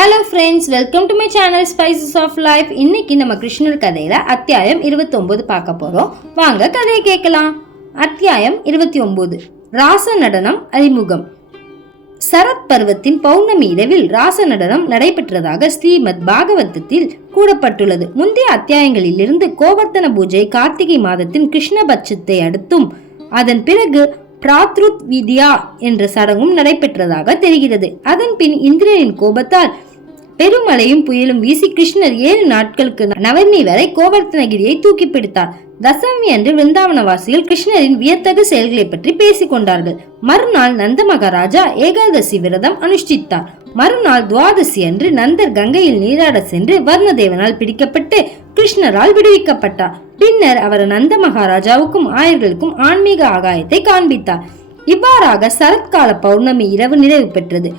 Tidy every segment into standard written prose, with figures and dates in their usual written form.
Hello friends, welcome to my channel Spices of Life. இன்னைக்கு நம்ம கிருஷ்ணர் கதையில அத்தியாயம் 29 பார்க்க போறோம். வாங்க கதையை கேட்கலாம். அத்தியாயம் 29, ராச நடனம் அறிமுகம். சரத் பருவத்தின் பௌர்ணமி இரவில் ராச நடனம் நடைபெற்றதாக ஸ்ரீமத் பாகவதத்தில் கூறப்பட்டுள்ளது. முந்தைய அத்தியாயங்களில் இருந்து கோவர்த்தன பூஜை கார்த்திகை மாதத்தின் கிருஷ்ணபட்சத்தை அடுத்தும் அதன் பிறகு பிராத்ருத் வித்யா என்ற சடங்கும் நடைபெற்றதாக தெரிகிறது. அதன் பின் இந்திரனின் கோபத்தால் பெருமழையும் புயலும் வீசி கிருஷ்ணர் 7 நாட்களுக்கு நவமி வரை கோவர்த்தனகிரியை தூக்கி பிடித்தார். தசமி அன்று விருந்தாவனவாசிகள் கிருஷ்ணரின் வியத்தகு செயல்களை பற்றி பேசிக் கொண்டார்கள். மறுநாள் நந்த மகாராஜா ஏகாதசி விரதம் அனுஷ்டித்தார். மறுநாள் துவாதசி அன்று நந்தர் கங்கையில் நீராட சென்று வர்ணதேவனால் பிடிக்கப்பட்டு கிருஷ்ணரால் விடுவிக்கப்பட்டார். பின்னர் அவர் நந்த மகாராஜாவுக்கும் ஆயர்களுக்கும் ஆன்மீக ஆகாயத்தை காண்பித்தார். இவ்வாறாக சரத்கால பௌர்ணமி இரவு நிறைவு பெற்றது.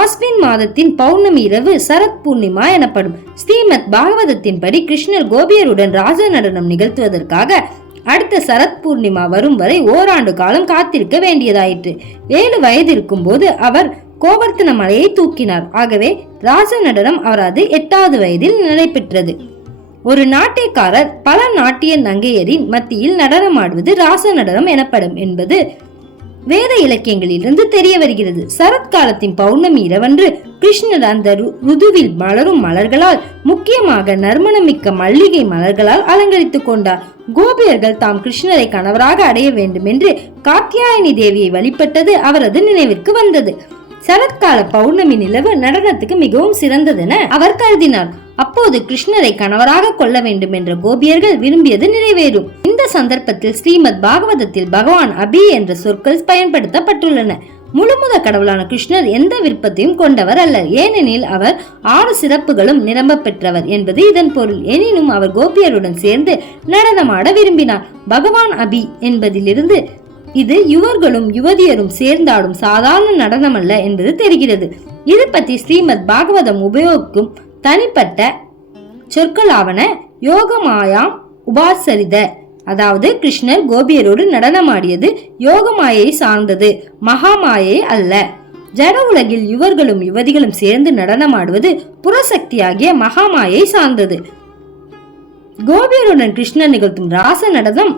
ஆஸ்வின் மாதத்தின் பௌர்ணமி இரவு சரத் பூர்ணிமா எனப்படும். ஸ்ரீமத் பாகவதத்தின் படி கிருஷ்ணர் கோபியருடன் ராஜ நடனம் நிகழ்த்துவதற்காக அடுத்த சரத் பூர்ணிமா வரும் வரை ஓராண்டு காலம் காத்திருக்க வேண்டியதாயிற்று. 7 வயது இருக்கும் போது அவர் கோவர்த்தன மலையை தூக்கினார். ஆகவே ராஜ நடனம் அவரது 8வது வயதில் நடைபெற்றது. ஒரு நாட்டியக்காரர் பல நாட்டிய நங்கையரின் மத்தியில் நடனமாடுவது ராச நடனம் எனப்படும் என்பது வேத இலக்கியங்களிலிருந்து தெரிய வருகிறது. சரத்காலத்தின் பௌர்ணமி இரவன்று கிருஷ்ணர் அந்த ருதுவில் மலரும் மலர்களால், முக்கியமாக நறுமணமிக்க மல்லிகை மலர்களால் அலங்கரித்துக் கொண்டார். கோபியர்கள் தாம் கிருஷ்ணரை கணவராக அடைய வேண்டும் என்று காத்யாயனி தேவியை வழிபட்டது அவரது நினைவிற்கு வந்தது. சரத்கால பௌர்ணமி நிலவு நடனத்துக்கு மிகவும் சிறந்ததென அவர் கருதினார். அப்போது கிருஷ்ணரை கணவராக கொள்ள வேண்டும் என்ற கோபியர்கள் விரும்பியது நிறைவேறும். இந்த சந்தர்ப்பத்தில் ஸ்ரீமத் பாகவதத்தில் பகவான் அபி என்ற சொற்கள் பயன்படுத்தப்பட்டுள்ளன. முழுமுத கடவுளான கிருஷ்ணர் எந்த விருப்பத்தையும் கொண்டவர் அல்ல. ஏனெனில் அவர் 6 சிறப்புகளும் நிரம்ப பெற்றவர் என்பது இதன் பொருள். எனினும் அவர் கோபியருடன் சேர்ந்து நடனமாட விரும்பினார். பகவான் அபி என்பதிலிருந்து இது யுவர்களும் யுவதியரும் சேர்ந்தாடும் சாதாரண நடனம் அல்ல என்பது தெரிகிறது. இது பற்றி ஸ்ரீமத் பாகவதம் உபயோகிக்கும் தனிப்பட்ட சொற்களாவன யோகமாயாம் உபாசரித, அதாவது கிருஷ்ணர் கோபியரோடு நடனமாடியது யோகமாயை சார்ந்தது, மகாமாயை அல்ல. ஜட உலகில் யுவர்களும் யுவதிகளும் சேர்ந்து நடனமாடுவது புறசக்தியாகிய மகாமாயை சார்ந்தது. கோபியருடன் கிருஷ்ணர் நிகழ்த்தும் ராச நடனம்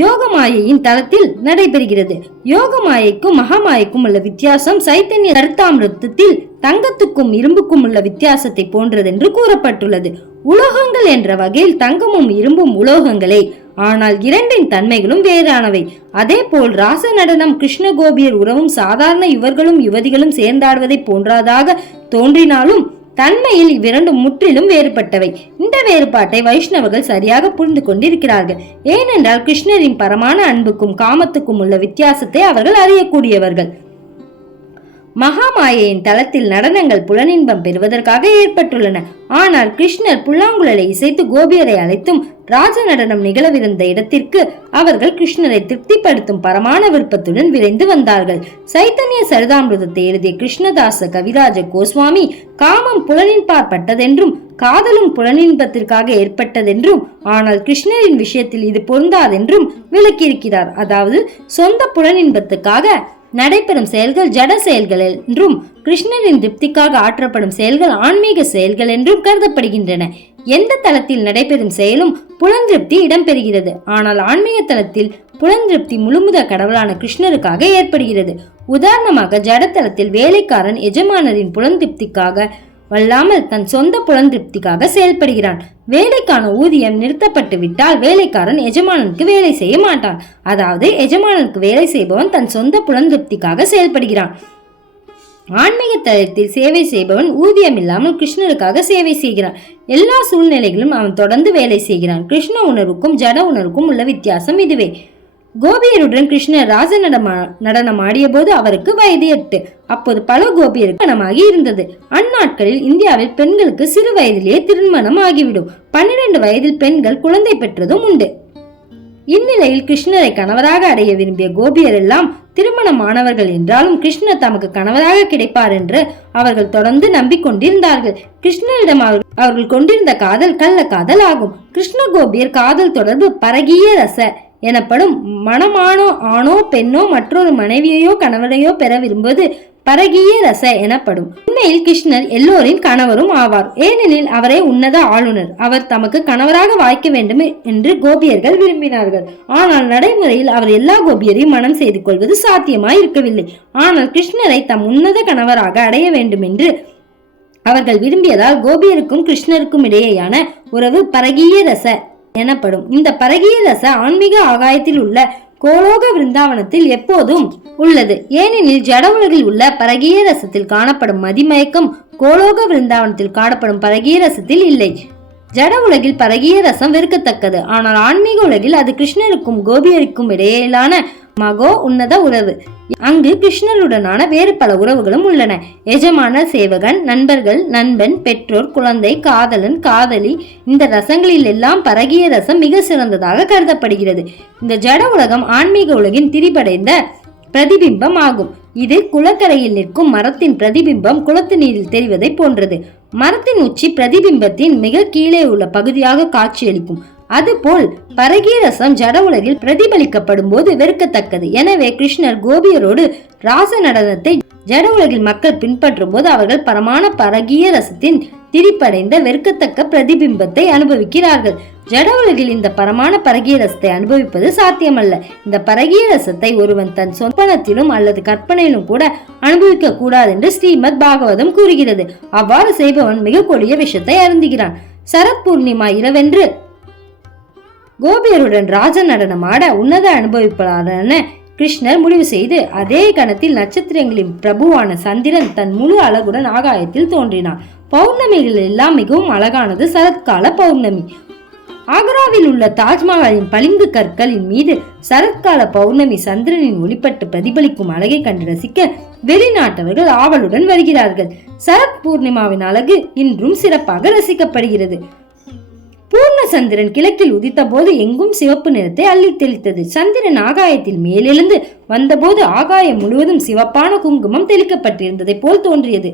யோகமாயையின் தளத்தில் நடைபெறுகிறது. யோகமாயைக்கும் மகாமாயைக்கும் உள்ள வித்தியாசம் சைத்தன்ய சரிதாமிருத்தத்தில் தங்கத்துக்கும் இரும்புக்கும் உள்ள வித்தியாசத்தை போன்றதென்று கூறப்பட்டுள்ளது. உலோகங்கள் என்ற வகையில் தங்கமும் இரும்பும் உலோகங்களே, ஆனால் இரண்டின் தன்மைகளும் வேறானவை. அதே போல் ராச நடனம் கிருஷ்ண கோபியர் உறவும் சாதாரண யுவர்களும் யுவதிகளும் சேர்ந்தாடுவதை போன்றதாக தோன்றினாலும் தன்மையில் இவ்விரண்டும் முற்றிலும் வேறுபட்டவை. இந்த வேறுபாட்டை வைஷ்ணவர்கள் சரியாக புரிந்து கொண்டிருக்கிறார்கள். ஏனென்றால் கிருஷ்ணரின் பரமான அன்புக்கும் காமத்துக்கும் உள்ள வித்தியாசத்தை அவர்கள் அறியக்கூடியவர்கள். மகாமாயையின் தளத்தில் நடனங்கள் புலனின்பம் பெறுவதற்காக ஏற்பட்டுள்ளன. ஆனால் கிருஷ்ணர் புல்லாங்குழலை இசைத்து கோபியரை அழைத்தும் ராஜ நடனம் நிகழவிருந்த இடத்திற்கு அவர்கள் கிருஷ்ணரை திருப்திப்படுத்தும் பரமான விருப்பத்துடன் விரைந்து வந்தார்கள். சைத்தன்ய சரிதாமிருதத்தை எழுதிய கிருஷ்ணதாச கவிராஜ கோஸ்வாமி காமம் புலனின்பாற்பட்டதென்றும் காதலும் புலனின்பத்திற்காக ஏற்பட்டதென்றும், ஆனால் கிருஷ்ணரின் விஷயத்தில் இது பொருந்தாதென்றும் விளக்கியிருக்கிறார். அதாவது சொந்த புலனின்பத்துக்காக நடைபெறும் செயல்கள் ஜட செயல்கள் என்றும், கிருஷ்ணரின் திருப்திக்காக ஆற்றப்படும் செயல்கள் ஆன்மீக செயல்கள் என்றும் கருதப்படுகின்றன. எந்த தளத்தில் நடைபெறும் செயலும் புலந்திருப்தி இடம்பெறுகிறது. ஆனால் ஆன்மீக தளத்தில் புலந்திருப்தி முழுமுத கடவுளான கிருஷ்ணருக்காக ஏற்படுகிறது. உதாரணமாக ஜடத்தளத்தில் வேலைக்காரன் எஜமானரின் புலந்திருப்திக்காக வல்லாமல் தன் சொந்த புலந்திருப்திக்காக செயல்படுகிறான். வேலைக்கான ஊதியம் நிறுத்தப்பட்டு விட்டால் வேலைக்காரன் எஜமானனுக்கு வேலை செய்ய மாட்டான். அதாவது எஜமானனுக்கு வேலை செய்பவன் தன் சொந்த புலந்திருப்திக்காக செயல்படுகிறான். ஆன்மீக தளத்தில் சேவை செய்பவன் ஊதியம் இல்லாமல் கிருஷ்ணருக்காக சேவை செய்கிறான். எல்லா சூழ்நிலைகளும் அவன் தொடர்ந்து வேலை செய்கிறான். கிருஷ்ண உணர்வுக்கும் ஜட உணர்வுக்கும் உள்ள வித்தியாசம் இதுவே. கோபியருடன் கிருஷ்ணர் ராஜ நடனம் ஆடிய போது அவருக்கு வயது 8. அப்போது பல கோபியருக்கு மனமாகி இருந்தது. அந்நாட்களில் இந்தியாவில் பெண்களுக்கு சிறு வயதிலேயே திருமணம் ஆகிவிடும். 12 வயதில் பெண்கள் குழந்தை பெற்றதும் உண்டு. இந்நிலையில் கிருஷ்ணரை கணவராக அடைய விரும்பிய கோபியர் எல்லாம் திருமணமானவர்கள் என்றாலும் கிருஷ்ணர் தமக்கு கணவராக கிடைப்பார் என்று அவர்கள் தொடர்ந்து நம்பிக்கொண்டிருந்தார்கள். கிருஷ்ணரிடம் அவர்கள் கொண்டிருந்த காதல் கள்ள காதல் ஆகும். கிருஷ்ண கோபியர் காதல் தொடர்பு பரகிய ரச எனப்படும் மணமானோ ஆணோ பெண்ணோ மற்றொரு மனைவியையோ கணவனையோ பெற விரும்புவது பரகிய ரச எனப்படும். உண்மையில் கிருஷ்ணர் எல்லோரின் கணவரும் ஆவார். ஏனெனில் அவரே உன்னத ஆளுநர். அவர் தமக்கு கணவராக வாய்க்க வேண்டும் என்று கோபியர்கள் விரும்பினார்கள். ஆனால் நடைமுறையில் அவர் எல்லா கோபியரையும் மனம் செய்து கொள்வது சாத்தியமாய் இருக்கவில்லை. ஆனால் கிருஷ்ணரை தம் உன்னத கணவராக அடைய வேண்டும் என்று அவர்கள் விரும்பியதால் கோபியருக்கும் கிருஷ்ணருக்கும் இடையேயான உறவு பரகிய ரச எனப்படும். இந்த பரகிய ரச ஆன்மீக ஆகாயத்தில் உள்ள கோலோக விருந்தாவனத்தில் எப்போதும் உள்ளது. ஏனெனில் ஜட உலகில் உள்ள பரகிய ரசத்தில் காணப்படும் மதிமயக்கம் கோலோக விருந்தாவனத்தில் காணப்படும் பரகிய ரசத்தில் இல்லை. ஜட உலகில் பரகிய ரசம் வெறுக்கத்தக்கது. ஆனால் ஆன்மீக உலகில் அது கிருஷ்ணருக்கும் கோபியருக்கும் இடையிலான மகோ உன்னத உறவு. அங்கு கிருஷ்ணருடனான வேறு பல உறவுகளும் உள்ளன. எஜமான, சேவகன், நண்பர்கள், நண்பன், பெற்றோர், குழந்தை, காதலன், காதலி, இந்த ரசங்களில் எல்லாம் பரகிய ரசம் மிக சிறந்ததாக கருதப்படுகிறது. இந்த ஜட உலகம் ஆன்மீக உலகின் திரிபடைந்த பிரதிபிம்பம் ஆகும். இது குளக்கரையில் நிற்கும் மரத்தின் பிரதிபிம்பம் குளத்து நீரில் தெரிவதை போன்றது. மரத்தின் உச்சி பிரதிபிம்பத்தின் மிக கீழே உள்ள பகுதியாக காட்சியளிக்கும். அதுபோல் பரகிய ரசம் ஜட உலகில் பிரதிபலிக்கப்படும் போது வெறுக்கத்தக்கது. எனவே கிருஷ்ணர் கோபியரோடு ராச நடனத்தை ஜட உலகில் மக்கள் பின்பற்றும் போது அவர்கள் பரமான பரகிய ரசத்தின் திரிப்படைந்த வெறுக்கத்தக்க பிரதிபிம்பத்தை அனுபவிக்கிறார்கள். ஜட உலகில் இந்த பரமான பரகிய ரசத்தை அனுபவிப்பது சாத்தியமல்ல. இந்த பரகிய ரசத்தை ஒருவன் தன் சொப்பனத்திலும் அல்லது கற்பனையிலும் கூட அனுபவிக்க கூடாது என்று ஸ்ரீமத் பாகவதம் கூறுகிறது. அவ்வாறு செய்பவன் மிக கொடிய விஷத்தை அருந்துகிறான். சரத் பூர்ணிமா இரவென்று கோபியருடன் ராஜ நடனம் ஆட உன்னத அனுபவிப்பாளரான கிருஷ்ணர் முடிவு செய்து அதே கணத்தில் நட்சத்திரங்களின் பிரபுவான சந்திரன் தன் முழு அழகுடன் ஆகாயத்தில் தோன்றினார். பௌர்ணமிகள் எல்லாம் மிகவும் அழகானது சரத்கால பௌர்ணமி. ஆக்ராவில் உள்ள தாஜ்மஹாலின் பளிங்கு கற்களின் மீது சரத்கால பௌர்ணமி சந்திரனின் ஒளிப்பட்டு பிரதிபலிக்கும் அழகை கண்டு ரசிக்க வெளிநாட்டவர்கள் ஆவலுடன் வருகிறார்கள். சரத் பூர்ணிமாவின் அழகு இன்றும் சிறப்பாக ரசிக்கப்படுகிறது. பூர்ண சந்திரன் கிழக்கில் உதித்த போது எங்கும் சிவப்பு நிறத்தை அள்ளி தெளித்தது. சந்திரன் ஆகாயத்தில் மேலெழுந்து வந்தபோது ஆகாயம் முழுவதும் சிவப்பான குங்குமம் தெளிக்கப்பட்டிருந்ததை போல் தோன்றியது.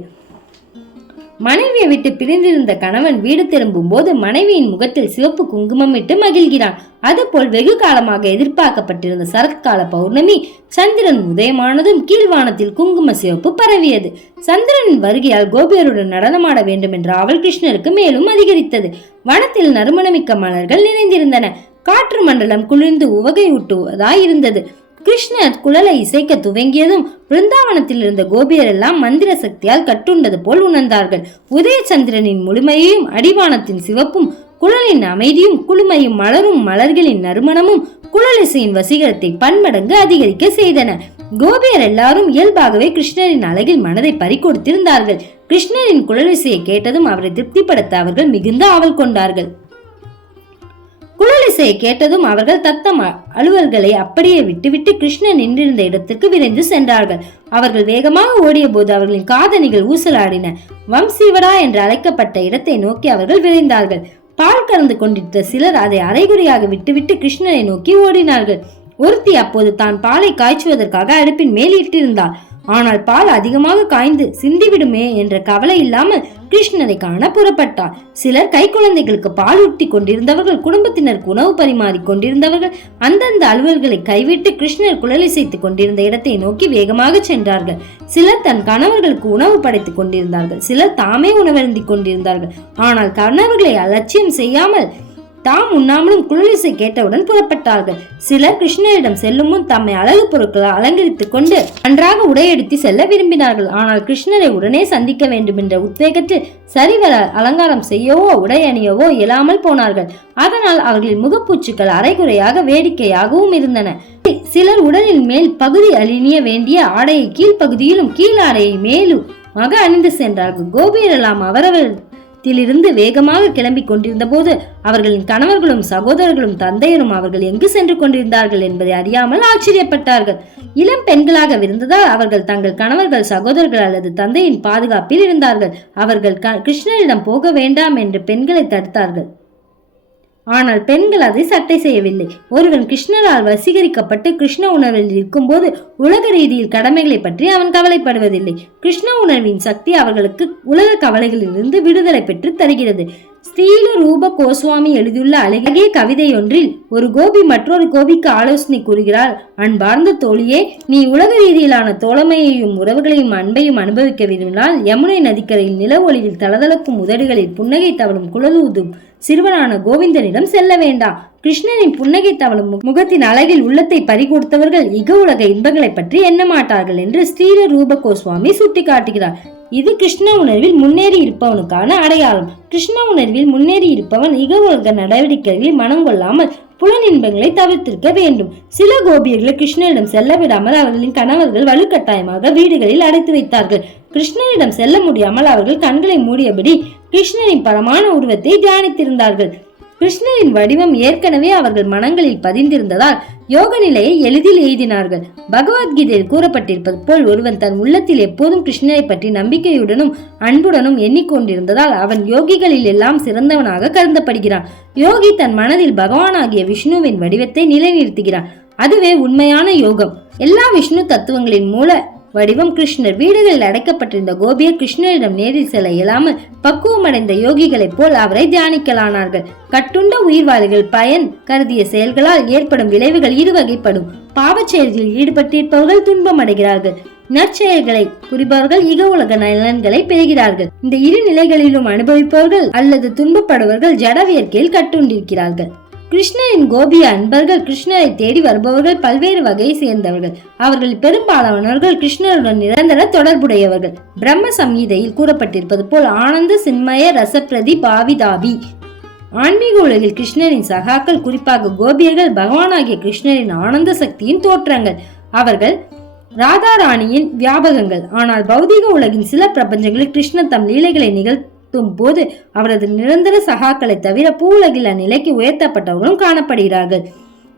மனைவியை விட்டு பிரிந்திருந்த கணவன் வீடு திரும்பும் போது மனைவியின் முகத்தில் சிவப்பு குங்குமம் இட்டு மகிழ்கிறான். அதுபோல் வெகு காலமாக எதிர்பார்க்கப்பட்டிருந்த சரத்கால பௌர்ணமி சந்திரன் உதயமானதும் கீழ்வானத்தில் குங்கும சிவப்பு பரவியது. சந்திரனின் வருகையால் கோபியருடன் நடனமாட வேண்டும் என்ற ஆவல் கிருஷ்ணருக்கு மேலும் அதிகரித்தது. வனத்தில் நறுமணமிக்க மலர்கள் நிறைந்திருந்தன. காற்று மண்டலம் குளிர்ந்து உவகையூட்டுவதாய் இருந்தது. கிருஷ்ணர் குழலை இசைக்க துவங்கியதும் பிருந்தாவனத்தில் இருந்த கோபியர் எல்லாம் மந்திர சக்தியால் கட்டுண்டது போல் உணர்ந்தார்கள். உதய சந்திரனின் முழுமையையும் அடிவானத்தின் சிவப்பும் குழலின் அமைதியும் குளுமையும் மலரும் மலர்களின் நறுமணமும் குழலிசையின் வசீகரத்தை பன்மடங்கு அதிகரிக்க செய்தன. கோபியர் எல்லாரும் இயல்பாகவே கிருஷ்ணரின் அழகில் மனதை பறிகொடுத்திருந்தார்கள். கிருஷ்ணரின் குழலிசையை கேட்டதும் அவரை திருப்திப்படுத்த அவர்கள் மிகுந்த ஆவல் கொண்டார்கள். குழலிசையை கேட்டதும் அவர்கள் தத்தம் அலுவல்களை அப்படியே விட்டுவிட்டு கிருஷ்ணன் நின்றிருந்த இடத்துக்கு விரைந்து சென்றார்கள். அவர்கள் வேகமாக ஓடிய போது அவர்களின் காதணிகள் ஊசலாடின. வம்சீவடா என்று அழைக்கப்பட்ட இடத்தை நோக்கி அவர்கள் விரைந்தார்கள். பால் கறந்து கொண்டிருந்த சிலர் அதை அரைகுறையாக விட்டுவிட்டு கிருஷ்ணரை நோக்கி ஓடினார்கள். ஒருத்தி அப்போது தான் பாலை காய்ச்சுவதற்காக அடுப்பின் மேல் இட்டிருந்தாள். ஆனால் பால் அதிகமாக காய்ந்து சிந்திவிடுமே என்ற கவலை இல்லாமல் கிருஷ்ணரை காண புறப்பட்டார். சிலர் கை குழந்தைகளுக்கு பால் ஊட்டி கொண்டிருந்தவர்கள், குடும்பத்தினருக்கு உணவு பரிமாறி கொண்டிருந்தவர்கள் அந்தந்த அலுவல்களை கைவிட்டு கிருஷ்ணர் குழலிசைத்துக் கொண்டிருந்த இடத்தை நோக்கி வேகமாக சென்றார்கள். சிலர் தன் கணவர்களுக்கு உணவு படைத்துக் கொண்டிருந்தார்கள். சிலர் தாமே உணவருந்தி கொண்டிருந்தார்கள். ஆனால் கணவர்களை அலட்சியம் செய்யாமல் தாம் உண்ணாமலும் குழலிசை கேட்டவுடன் புறப்பட்டார்கள். சிலர் கிருஷ்ணரிடம் செல்லும் முன் தம்மை அழகு பொருட்களால் அலங்கரித்துக் கொண்டு நன்றாக உடையெடுத்து செல்ல விரும்பினார்கள். ஆனால் கிருஷ்ணரை உடனே சந்திக்க வேண்டும் என்ற உத்வேகத்தில் சரிவர அலங்காரம் செய்யவோ உடை அணியவோ இயலாமல் போனார்கள். அதனால் அவர்களின் முகப்பூச்சுக்கள் அரைகுறையாக வேடிக்கையாகவும் இருந்தன. சிலர் உடலில் மேல் பகுதி அணிய வேண்டிய ஆடையை கீழ்ப்பகுதியிலும் கீழ் ஆடையை மேலும் அணிந்து சென்றார்கள். கோபியரெல்லாம் அவரவர் இருந்து வேகமாக கிளம்பி கொண்டிருந்த போது அவர்களின் கணவர்களும் சகோதரர்களும் தந்தையரும் அவர்கள் எங்கு சென்று கொண்டிருந்தார்கள் என்பதை அறியாமல் ஆச்சரியப்பட்டார்கள். இளம் பெண்களாக இருந்ததால் அவர்கள் தங்கள் கணவர்கள், சகோதரர்கள் அல்லது தந்தையின் பாதுகாப்பில் இருந்தார்கள். அவர்கள் கிருஷ்ணரிடம் போக வேண்டாம் என்று பெண்களை தடுத்தார்கள். ஆனால் பெண்கள் அதை சட்டை செய்யவில்லை. ஒருவன் கிருஷ்ணரால் வசீகரிக்கப்பட்டு கிருஷ்ண உணர்வில் இருக்கும் போது உலக ரீதியில் கடமைகளை பற்றி அவன் கவலைப்படுவதில்லை. கிருஷ்ண உணர்வின் சக்தி அவர்களுக்கு உலக கவலைகளிலிருந்து விடுதலை பெற்று தருகிறது. ஸ்ரீல ரூப கோஸ்வாமி எழுதியுள்ள அழகிய கவிதையொன்றில் ஒரு கோபி மற்றொரு கோபிக்கு ஆலோசனை கூறுகிறார். அன்பார்ந்த தோழியே, நீ உலக ரீதியிலான தோழமையையும் உறவுகளையும் அன்பையும் அனுபவிக்க விரும்பினால் யமுனை நதிக்கரையில் நில ஒளியில் தளதளக்கும் உதடுகளில் புன்னகை தவளும் குழலூதும் சிறுவனான கோவிந்தனிடம் செல்ல வேண்டாம். கிருஷ்ணனின் புன்னகை தவளும் முகத்தின் அழகில் உள்ளத்தை பறிகொடுத்தவர்கள் இக உலக இன்பங்களை பற்றி எண்ண மாட்டார்கள் என்று ஸ்ரீல ரூப கோஸ்வாமி சுட்டிக்காட்டுகிறார். இது கிருஷ்ண உணர்வில் முன்னேறி இருப்பவனுக்கான அடையாளம். கிருஷ்ண உணர்வில் முன்னேறி இருப்பவன் இக உலக நடவடிக்கைகளில் மனம் கொள்ளாமல் புலன் இன்பங்களை தவிர்த்திருக்க வேண்டும். சில கோபியர்கள் கிருஷ்ணனிடம் செல்ல விடாமல் அவர்களின் கணவர்கள் வலுக்கட்டாயமாக வீடுகளில் அடைத்து வைத்தார்கள். கிருஷ்ணனிடம் செல்ல முடியாமல் அவர்கள் கண்களை மூடியபடி கிருஷ்ணனின் பரமான உருவத்தை தியானித்திருந்தார்கள். கிருஷ்ணரின் வடிவம் ஏற்கனவே அவர்கள் மனங்களில் பதிந்திருந்ததால் யோக நிலையை எளிதில் எய்தினார்கள். பகவத்கீதையில் கூறப்பட்டிருப்பது போல் ஒருவன் தன் உள்ளத்தில் எப்போதும் கிருஷ்ணரை பற்றி நம்பிக்கையுடனும் அன்புடனும் எண்ணிக்கொண்டிருந்ததால் அவன் யோகிகளில் எல்லாம் சிறந்தவனாக கருதப்படுகிறான். யோகி தன் மனதில் பகவானாகிய விஷ்ணுவின் வடிவத்தை நிலைநிறுத்துகிறான். அதுவே உண்மையான யோகம். எல்லா விஷ்ணு தத்துவங்களின் மூல வடிவம் கிருஷ்ணர். வீடுகளில் அடைக்கப்பட்டிருந்த கோபியர் கிருஷ்ணரிடம் நேரில் செல்ல இயலாமல் பக்குவமடைந்த யோகிகளைப் போல் அவரை தியானிக்கலானார்கள். கட்டுண்ட உயிர்வாளிகள் பயன் கருதிய செயல்களால் ஏற்படும் விளைவுகள் இருவகைப்படும். பாவச் செயல்களில் ஈடுபட்டிருப்பவர்கள் துன்பம் அடைகிறார்கள். நற்செயல்களை புரிபவர்கள் இக உலக நலன்களை பெறுகிறார்கள். இந்த இரு நிலைகளிலும் அனுபவிப்பவர்கள் அல்லது துன்பப்படுபவர்கள் ஜடவியற்கையில் கட்டுண்டிருக்கிறார்கள். கிருஷ்ணரின் கோபிய அன்பர்கள் கிருஷ்ணரை தேடி வருபவர்கள் பல்வேறு வகையை சேர்ந்தவர்கள். அவர்கள் பெரும்பாலானவர்கள் கிருஷ்ணருடன் நிரந்தர தொடர்புடையவர்கள். பிரம்ம சம்ஹிதையில் கூறப்பட்டிருப்பது போல் ஆனந்த சின்மய ரசப்பிரதி பாவிதாபி. ஆன்மீக உலகில் கிருஷ்ணரின் சகாக்கள், குறிப்பாக கோபியர்கள், பகவானாகிய கிருஷ்ணரின் ஆனந்த சக்தியின் தோற்றங்கள். அவர்கள் ராதாராணியின் வியாபகங்கள். ஆனால் பௌதிக உலகின் சில பிரபஞ்சங்களில் கிருஷ்ணர் தம் லீலைகளை போது அவரது நிரந்தர சகாக்களை தவிர பூவுலகில் அந்நிலைக்கு உயர்த்தப்பட்டவர்களும் காணப்படுகிறார்கள்.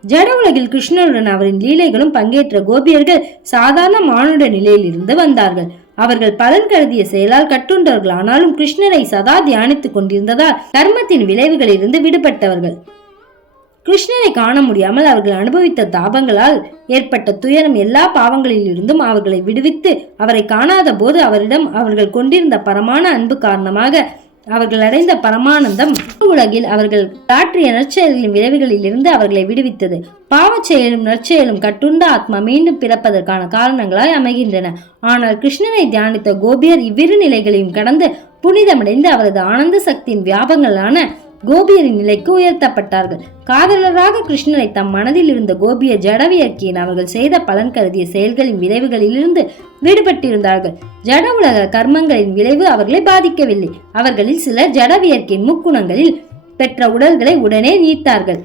ஜட உலகில் கிருஷ்ணருடன் அவரின் லீலைகளும் பங்கேற்ற கோபியர்கள் சாதாரண மானுட நிலையில் இருந்து வந்தார்கள். அவர்கள் பலன் கருதிய செயலால் கட்டுண்டவர்கள். ஆனாலும் கிருஷ்ணரை சதா தியானித்துக் கொண்டிருந்ததால் கர்மத்தின் விளைவுகளில் இருந்து விடுபட்டவர்கள். கிருஷ்ணரை காண முடியாமல் அவர்கள் அனுபவித்த தாபங்களால் ஏற்பட்ட துயரம் எல்லா பாவங்களில் இருந்தும் அவர்களை விடுவித்து அவரை காணாத போது அவரிடம் அவர்கள் கொண்டிருந்த பரமான அன்பு காரணமாக அவர்கள் அடைந்த பரமானந்தம் உலகில் அவர்கள் காற்றிய நற்செயல்களின் விளைவுகளில் இருந்து அவர்களை விடுவித்தது. பாவச் செயலும் நற்செயலும் கட்டுண்ட ஆத்மா மீண்டும் பிறப்பதற்கான காரணங்களாய் அமைகின்றன. ஆனால் கிருஷ்ணரை தியானித்த கோபியர் இவ்விரு நிலைகளையும் கடந்து புனிதமடைந்து அவரது ஆனந்த சக்தியின் வியாபங்களான கோபியரின் நிலைக்கு உயர்த்தப்பட்டார்கள். காதலராக கிருஷ்ணரை தம் மனதில் இருந்த கோபிய ஜடவியற்கையின் அவர்கள் செய்த பலன் கருதிய செயல்களின் விளைவுகளிலிருந்து விடுபட்டிருந்தார்கள். ஜட உலக கர்மங்களின் விளைவு அவர்களை பாதிக்கவில்லை. அவர்களில் சிலர் ஜடவியற்கையின் முக்குணங்களில் பெற்ற உடல்களை உடனே நீத்தார்கள்.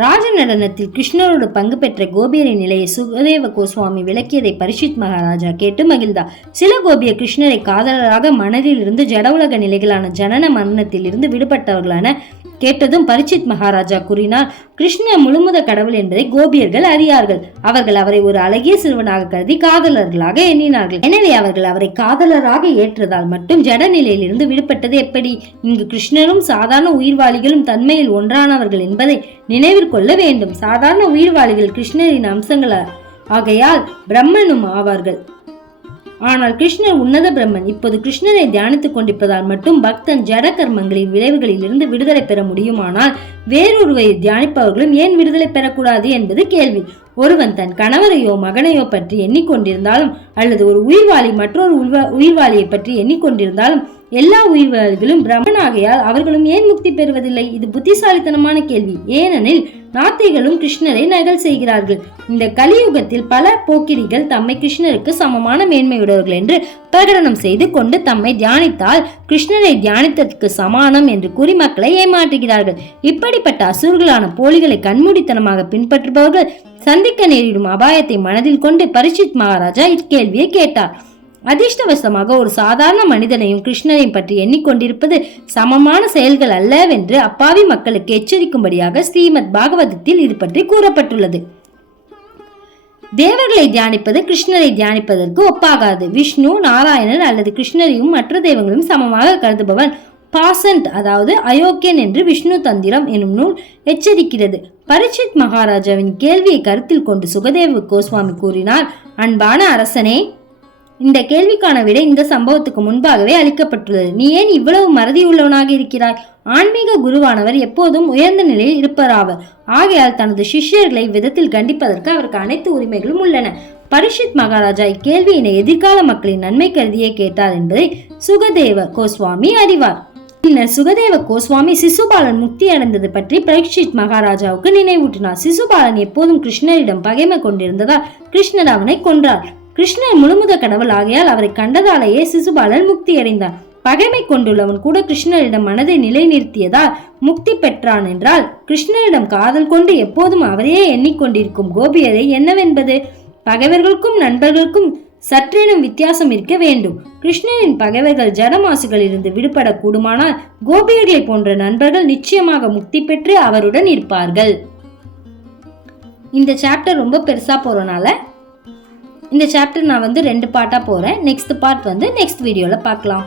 ராஜ நடனத்தில் கிருஷ்ணரோடு பங்கு பெற்ற கோபியரின் நிலையை சுகதேவ கோஸ்வாமி விளக்கியதை பரிஷித் மகாராஜா கேட்டு மகிழ்ந்தார். சில கோபியர் கிருஷ்ணரை காதலராக மனதில் இருந்து ஜட உலக நிலைகளான ஜனன மரணத்தில் இருந்து விடுபட்டவர்களான கேட்டதும் பரிஷித் மகாராஜா கூறினார், கிருஷ்ண முழுமுத கடவுள் என்பதை கோபியர்கள் அறியார்கள். அவர்கள் அவரை ஒரு அழகிய சிறுவனாக கருதி காதலர்களாக எண்ணினார்கள். எனவே அவர்கள் அவரை காதலராக ஏற்றதால் மட்டும் ஜட நிலையிலிருந்து விடுபட்டது எப்படி? இங்கு கிருஷ்ணரும் சாதாரண உயிர்வாளிகளும் தன்மையில் ஒன்றானவர்கள் என்பதை நினைவிற்கொள்ள வேண்டும். சாதாரண உயிர்வாளிகள் கிருஷ்ணரின் அம்சங்கள் ஆகையால் பிரம்மனும் ஆவார்கள். ஆனால் கிருஷ்ணர் உன்னத பிரம்மன். இப்போது கிருஷ்ணரை தியானித்துக் கொண்டிருப்பதால் மட்டும் பக்தன் ஜட கர்மங்களின் விளைவுகளில் இருந்து விடுதலை பெற முடியுமானால் வேறொருவரை தியானிப்பவர்களும் ஏன் விடுதலை பெறக்கூடாது என்பது கேள்வி. ஒருவன் தன் கணவரையோ மகனையோ பற்றி எண்ணிக்கொண்டிருந்தாலும் அல்லது ஒரு உயிர்வாளி மற்றொரு உயிர்வாளியை பற்றி எண்ணிக்கொண்டிருந்தாலும் எல்லா உயிர்வாளிகளும் பிரம்மனாகையால் அவர்களும் ஏன் முக்தி பெறுவதில்லை? இது புத்திசாலித்தனமான கேள்வி. ஏனெனில் நாத்திகளும் கிருஷ்ணரை நகல் செய்கிறார்கள். இந்த கலியுகத்தில் பல போக்கிரிகள் தம்மை கிருஷ்ணருக்கு சமமான மேன்மையுடையவர்கள் என்று பிரகடனம் செய்து கொண்டு தம்மை தியானித்தால் கிருஷ்ணரை தியானித்ததற்கு சமானம் என்று கூறி மக்களை ஏமாற்றுகிறார்கள். இப்படிப்பட்ட அசுர்களான போலிகளை கண்மூடித்தனமாக பின்பற்றுபவர்கள் சந்திக்க நேரிடும் அபாயத்தை மனதில் கொண்டு பரிஷித் மகாராஜா இக்கேள்வியை கேட்டார். அதிர்ஷ்டவசமாக ஒரு சாதாரண மனிதனையும் கிருஷ்ணரையும் பற்றி எண்ணிக்கொண்டிருப்பது சமமான செயல்கள் அல்லவென்று அப்பாவி மக்களுக்கு எச்சரிக்கும்படியாக ஸ்ரீமத் பாகவதத்தில் இது பற்றி கூறப்பட்டுள்ளது. தேவர்களை தியானிப்பது கிருஷ்ணரை தியானிப்பதற்கு ஒப்பாகாது. விஷ்ணு, நாராயணர் அல்லது கிருஷ்ணரையும் மற்ற தெய்வங்களையும் சமமாக கருதுபவன் பாசன்ட் அதாவது அயோக்கியன் என்று விஷ்ணு தந்திரம் எனும் நூல் எச்சரிக்கிறது. பரீட்சித் மகாராஜாவின் கேள்வியை கருத்தில் கொண்டு சுகதேவ கோஸ்வாமி கூறினார், அன்பான அரசனே, இந்த கேள்விக்கான விட இந்த சம்பவத்துக்கு முன்பாகவே அளிக்கப்பட்டுள்ளது. நீ ஏன் இவ்வளவு மறதி உள்ளவனாக இருக்கிறாய்? ஆன்மீக குருவானவர் எப்போதும் உயர்ந்த நிலையில் இருப்பராவர். ஆகையால் தனது சிஷ்யர்களை இவ்விதத்தில் கண்டிப்பதற்கு அவருக்கு அனைத்து உரிமைகளும் உள்ளன. பரீட்சித் மகாராஜா இக்கேள்வியினை எதிர்கால மக்களின் நன்மை கருதியே கேட்டார் என்பதை சுகதேவ கோஸ்வாமி அறிவார். பின்னர் சுகதேவ கோஸ்வாமி சிசுபாலன் முக்தி அடைந்தது பற்றி பரீட்சித் மகாராஜாவுக்கு நினைவூட்டினார். சிசுபாலன் எப்போதும் கிருஷ்ணரிடம் பகைமை கொண்டிருந்ததால் கிருஷ்ணர் அவனை கொன்றார். கிருஷ்ணர் முழுமுத கடவுள் ஆகையால் அவரை கண்டதாலேயே சிசுபாலன் முக்தி அடைந்தார். பகைமை கொண்டுள்ளவன் கூட கிருஷ்ணரிடம் மனதை நிலைநிறுத்தியதால் முக்தி பெற்றான் என்றால், கிருஷ்ணரிடம் காதல் கொண்டு எப்போதும் அவரையே எண்ணிக்கொண்டிருக்கும் கோபியரை என்னவென்பது? பகைவர்களுக்கும் நண்பர்களுக்கும் சற்றேனும் வித்தியாசம் இருக்க வேண்டும். கிருஷ்ணரின் பகைவர்கள் ஜடமாசுகளிலிருந்து விடுபட கூடுமானால் கோபியர்களை போன்ற நண்பர்கள் நிச்சயமாக முக்தி பெற்று அவருடன் இருப்பார்கள். இந்த சாப்டர் ரொம்ப பெருசா போறனால இந்த சாப்டர் நான் 2 பார்ட்டா போறேன். நெக்ஸ்ட் பார்ட் நெக்ஸ்ட் வீடியோல பார்க்கலாம்.